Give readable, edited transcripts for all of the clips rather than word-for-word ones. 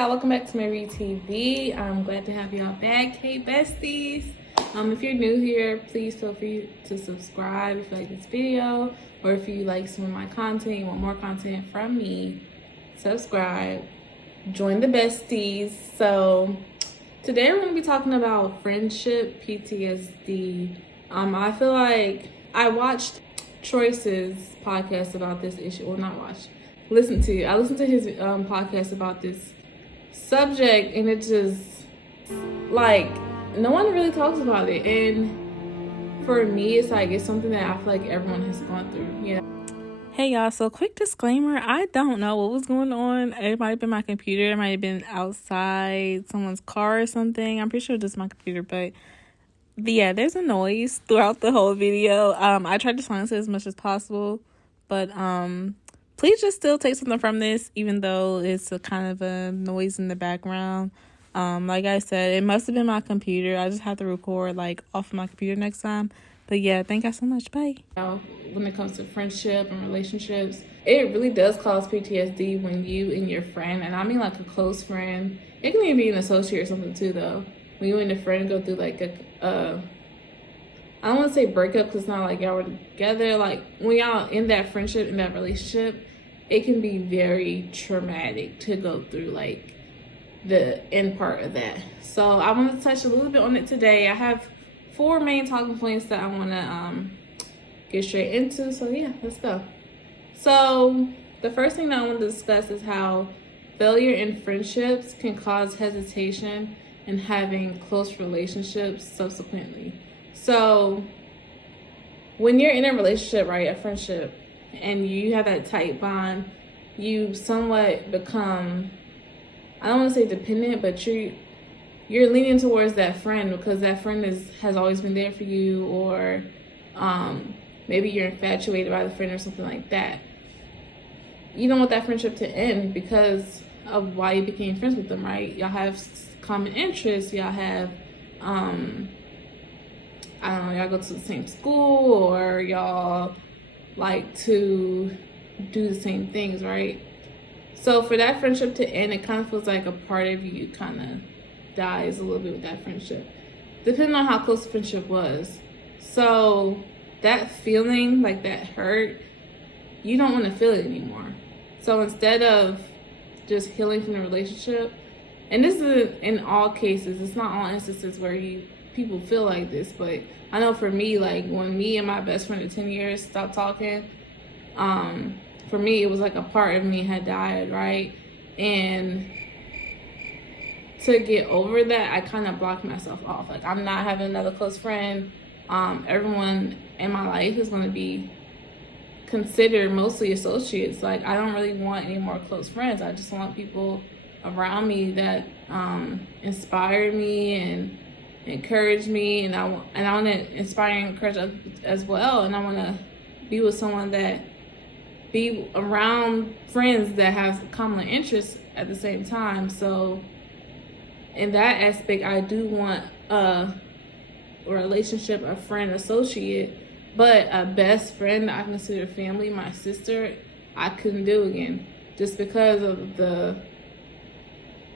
y'all, welcome back to my TV. I'm glad to have y'all back. Hey besties. If you're new here, please feel free to subscribe if you like this video, or if you like some of my content, you want more content from me, subscribe, join the besties. So today we're going to be talking about friendship PTSD. I feel like I watched Troy's podcast about this issue. Well, not watched. I listened to his podcast about this subject, and it just, like, no one really talks about it. And for me, it's like, it's something that I feel like everyone has gone through, you know? Hey y'all, so quick disclaimer, I don't know what was going on. It might have been my computer, it might have been outside someone's car or something. I'm pretty sure it's my computer, but yeah, there's a noise throughout the whole video. I tried to silence it as much as possible, but please just still take something from this, even though it's a kind of a noise in the background. Like I said, it must have been my computer. I just have to record like off of my computer next time. But yeah, thank you so much. Bye. When it comes to friendship and relationships, it really does cause PTSD when you and your friend, and I mean like a close friend, it can even be an associate or something too though, when you and a friend go through like I don't want to say breakup because it's not like y'all were together. Like when y'all in that friendship, in that relationship, it can be very traumatic to go through like the end part of that. So I want to touch a little bit on it today. I have 4 main talking points that I want to get straight into. So yeah, let's go. So the first thing that I want to discuss is how failure in friendships can cause hesitation in having close relationships subsequently. So when you're in a relationship, right, a friendship, and you have that tight bond, you somewhat become, I don't want to say dependent, but you're leaning towards that friend because that friend has always been there for you, or maybe you're infatuated by the friend or something like that. You don't want that friendship to end because of why you became friends with them, right? Y'all have common interests, y'all have I don't know, y'all go to the same school, or y'all like to do the same things, right? So for that friendship to end, it kind of feels like a part of you kind of dies a little bit with that friendship, depending on how close the friendship was. So that feeling, like that hurt, you don't want to feel it anymore. So instead of just healing from the relationship, and this is in all cases, it's not all instances where people feel like this, but I know for me, like when me and my best friend of 10 years stopped talking, for me it was like a part of me had died, right? And to get over that, I kind of blocked myself off. Like, I'm not having another close friend. Everyone in my life is going to be considered mostly associates. Like, I don't really want any more close friends. I just want people around me that inspire me and encourage me, and I want to inspire and encourage others as well. And I want to be with someone be around friends that have common interests at the same time. So in that aspect, I do want a relationship, a friend, associate, but a best friend I consider family, my sister, I couldn't do again, just because of the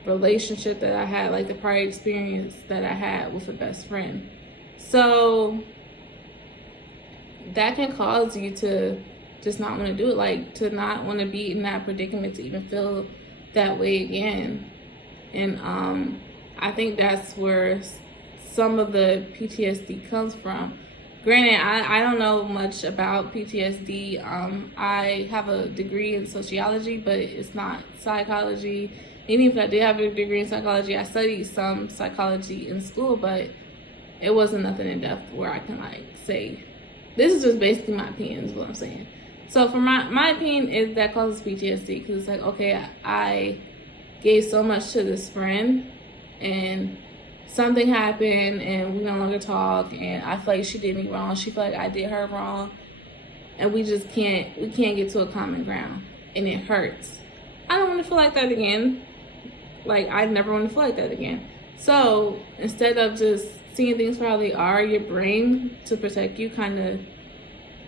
relationship that I had, like the prior experience that I had with a best friend. So that can cause you to just not want to do it, like to not want to be in that predicament, to even feel that way again. And I think that's where some of the PTSD comes from. Granted, I don't know much about PTSD. I have a degree in sociology, but it's not psychology. And even if I did have a degree in psychology, I studied some psychology in school, but it wasn't nothing in depth where I can like say, this is just basically my opinion is what I'm saying. So for my opinion is that causes PTSD, because it's like, okay, I gave so much to this friend and something happened and we no longer talk, and I feel like she did me wrong, she felt like I did her wrong, and we can't get to a common ground, and it hurts. I don't want to feel like that again. Like, I never want to feel like that again. So instead of just seeing things for how they are, your brain, to protect you,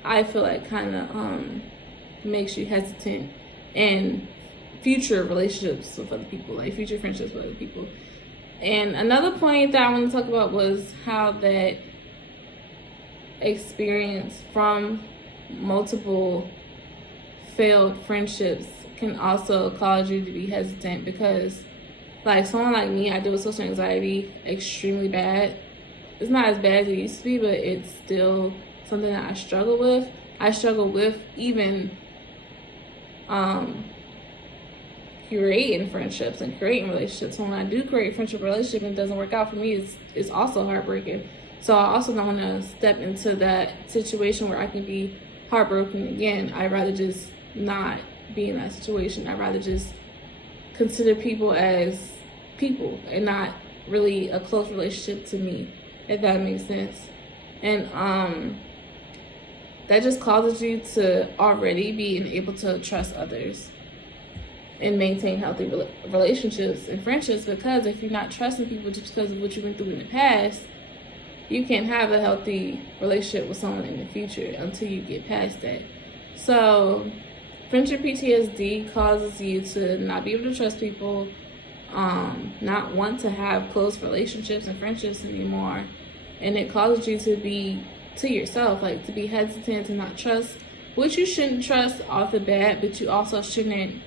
I feel like makes you hesitant and future relationships with other people, like future friendships with other people. And another point that I want to talk about was how that experience from multiple failed friendships can also cause you to be hesitant, because like someone like me, I deal with social anxiety extremely bad. It's not as bad as it used to be, but it's still something that I struggle with. I struggle with even creating friendships and creating relationships. When I do create friendship relationship and it doesn't work out for me, it's also heartbreaking. So I also don't want to step into that situation where I can be heartbroken again. I'd rather just not be in that situation. I'd rather just consider people as people and not really a close relationship to me, if that makes sense. And that just causes you to already be able to trust others and maintain healthy relationships and friendships, because if you're not trusting people just because of what you've been through in the past, you can't have a healthy relationship with someone in the future until you get past that. So friendship PTSD causes you to not be able to trust people, not want to have close relationships and friendships anymore, and it causes you to be to yourself, like to be hesitant, to not trust, which you shouldn't trust off the bat, but you also shouldn't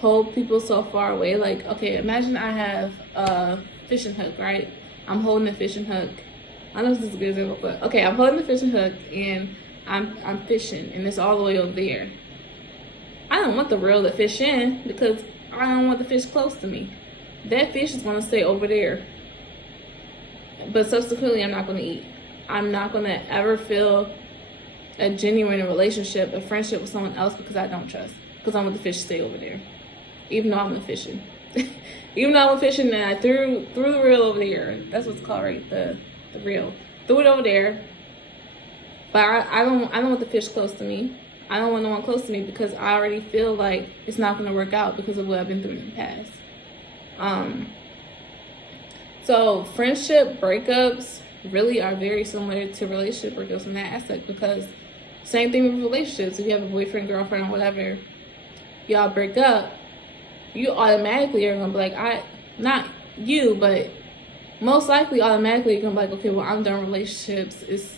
hold people so far away. Like, okay, imagine I have a fishing hook, right? I'm holding a fishing hook. I don't know if this is a good example, but okay, I'm holding the fishing hook and I'm fishing, and it's all the way over there. I don't want to reel the fish in because I don't want the fish close to me. That fish is going to stay over there. But subsequently, I'm not going to eat. I'm not going to ever feel a genuine relationship, a friendship with someone else, because I don't trust. Because I want the fish to stay over there. Even though I'm fishing. Even though I'm fishing and I threw the reel over there. That's what's called, right? The reel. Threw it over there. But I don't want the fish close to me. I don't want no one close to me because I already feel like it's not going to work out because of what I've been through in the past. So friendship breakups really are very similar to relationship breakups in that aspect, because same thing with relationships. If you have a boyfriend, girlfriend, or whatever, y'all break up, you automatically are going to be like, not you, but most likely automatically you're going to be like, okay, well, I'm done with relationships. It's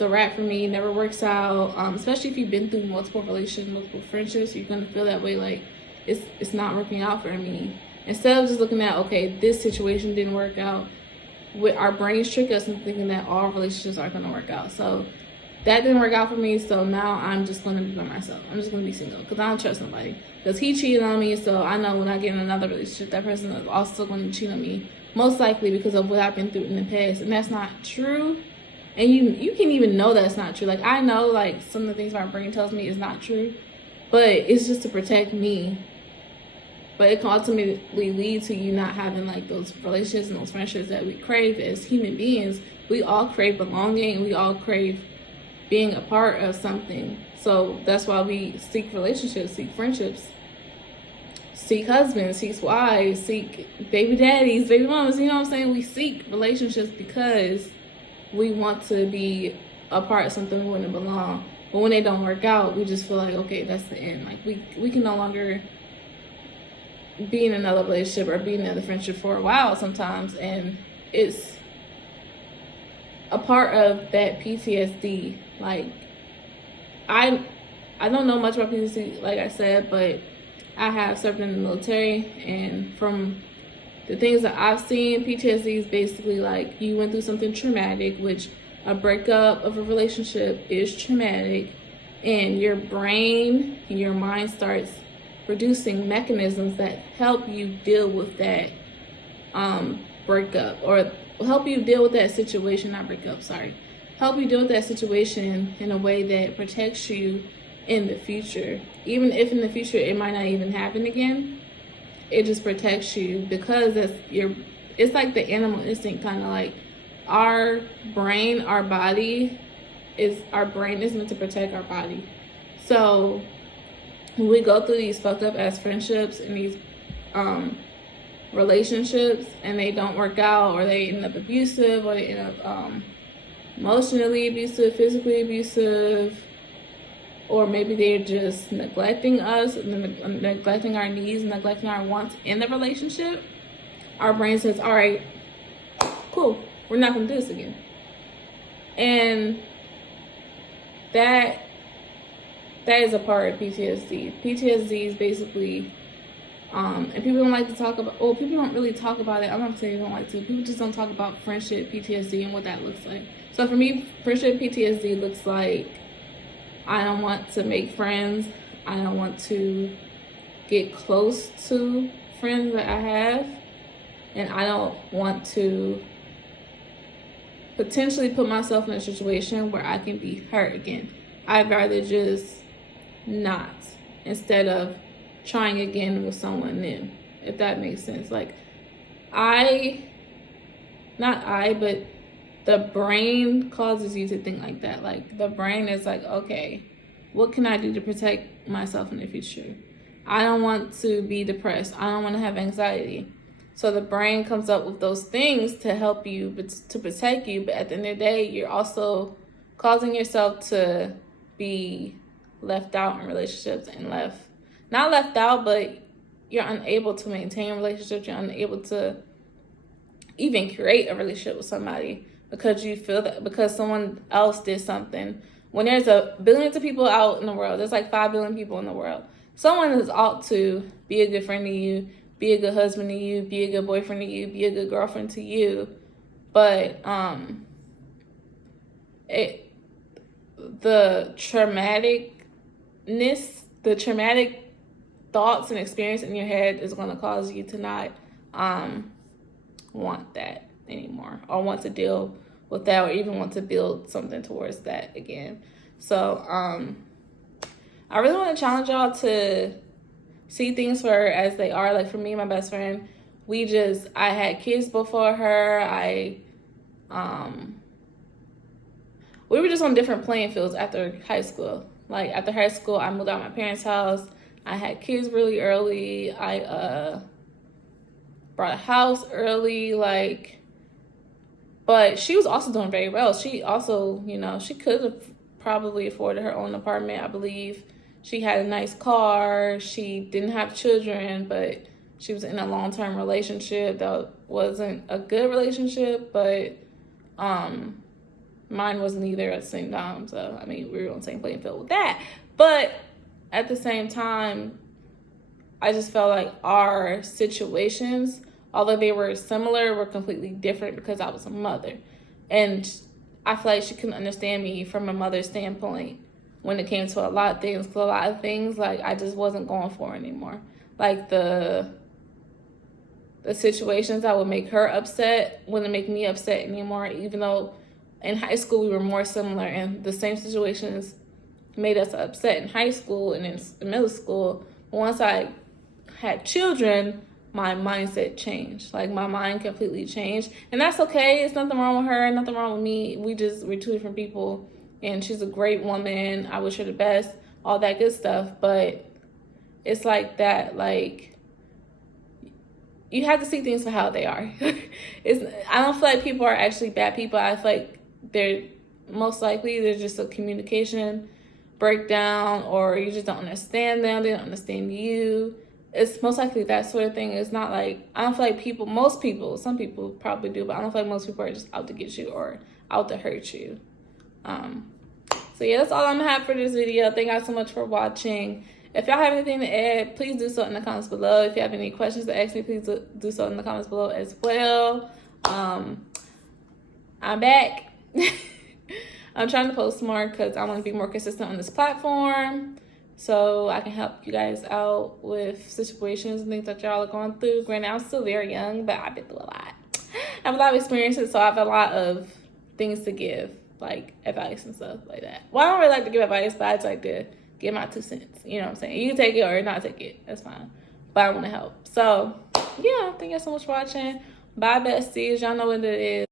a wrap for me. It never works out. Especially if you've been through multiple relationships, multiple friendships, you're going to feel that way, like it's not working out for me. Instead of just looking at, okay, this situation didn't work out, our brains trick us into thinking that all relationships are going to work out. So that didn't work out for me, so now I'm just going to be by myself. I'm just going to be single because I don't trust nobody. Because he cheated on me, so I know when I get in another relationship, that person is also going to cheat on me, most likely because of what I've been through in the past. And that's not true. And you can even know that's not true. Like, I know, like, some of the things my brain tells me is not true, but it's just to protect me. But it can ultimately lead to you not having, like, those relationships and those friendships that we crave as human beings. We all crave belonging, and we all crave being a part of something. So that's why we seek relationships, seek friendships, seek husbands, seek wives, seek baby daddies, baby mamas. You know what I'm saying? We seek relationships because we want to be a part of something we want to belong. But when they don't work out, we just feel like, okay, that's the end. Like, we can no longer be in another relationship or be in another friendship for a while sometimes. And it's a part of that PTSD. Like, I don't know much about PTSD, like I said, but I have served in the military, and from the things that I've seen, PTSD is basically like you went through something traumatic, which a breakup of a relationship is traumatic, and your brain and your mind starts producing mechanisms that help you deal with that breakup, or help you deal with that situation, not breakup, sorry. Help you deal with that situation in a way that protects you in the future. Even if in the future it might not even happen again, it just protects you, because it's like the animal instinct, kind of like our brain is meant to protect our body. So when we go through these fucked up ass friendships and these relationships and they don't work out, or they end up abusive, or they end up emotionally abusive, physically abusive, or maybe they're just neglecting us, neglecting our needs, neglecting our wants in the relationship, our brain says, all right, cool, we're not going to do this again. And that is a part of PTSD. PTSD is basically, and people don't like to talk about, well, people don't really talk about it. I'm not saying they don't like to. People just don't talk about friendship PTSD and what that looks like. So for me, friendship PTSD looks like I don't want to make friends. I don't want to get close to friends that I have. And I don't want to potentially put myself in a situation where I can be hurt again. I'd rather just not, instead of trying again with someone new, if that makes sense. Like, but the brain causes you to think like that. Like, the brain is like, okay, what can I do to protect myself in the future? I don't want to be depressed. I don't want to have anxiety. So the brain comes up with those things to help you, but to protect you. But at the end of the day, you're also causing yourself to be left out in relationships and not left out, but you're unable to maintain relationships. You're unable to even create a relationship with somebody because you feel that because someone else did something. When there's billions of people out in the world, there's like 5 billion people in the world. Someone is ought to be a good friend to you, be a good husband to you, be a good boyfriend to you, be a good girlfriend to you. But the traumatic thoughts and experience in your head is going to cause you to not want that anymore, or want to deal with that, or even want to build something towards that again. So I really want to challenge y'all to see things for as they are. Like, for me and my best friend, I had kids before her. We were just on different playing fields after high school. Like, after high school, I moved out of my parents' house. I had kids really early. I bought a house early, but she was also doing very well. She also, she could have probably afforded her own apartment, I believe. She had a nice car. She didn't have children, but she was in a long-term relationship that wasn't a good relationship, but mine wasn't either at the same time. So, I mean, we were on the same playing field with that. But at the same time, I just felt like our situations, although they were similar, were completely different because I was a mother. And I feel like she couldn't understand me from a mother's standpoint when it came to a lot of things. Because a lot of things, like, I just wasn't going for anymore. Like, the situations that would make her upset wouldn't make me upset anymore, even though in high school we were more similar, and the same situations made us upset in high school and in middle school. But once I had children, my mindset changed. Like, my mind completely changed. And that's okay. It's nothing wrong with her, nothing wrong with me. We're 2 different people, and she's a great woman. I wish her the best, all that good stuff. But it's like that, like, you have to see things for how they are. I don't feel like people are actually bad people. I feel like they're just a communication breakdown, or you just don't understand them. They don't understand you. It's most likely that sort of thing. It's not like, I don't feel like most people, some people probably do, but I don't feel like most people are just out to get you or out to hurt you. So yeah, that's all I'm gonna have for this video. Thank y'all so much for watching. If y'all have anything to add, please do so in the comments below. If you have any questions to ask me, please do so in the comments below as well. I'm back. I'm trying to post more because I want to be more consistent on this platform, so I can help you guys out with situations and things that y'all are going through. Granted, I'm still very young, but I've been through a lot. I have a lot of experiences, so I have a lot of things to give, like advice and stuff like that. Well, I don't really like to give advice, but I just like to give my 2 cents. You know what I'm saying? You can take it or not take it. That's fine. But I want to help. So, yeah, thank you so much for watching. Bye, besties. Y'all know what it is.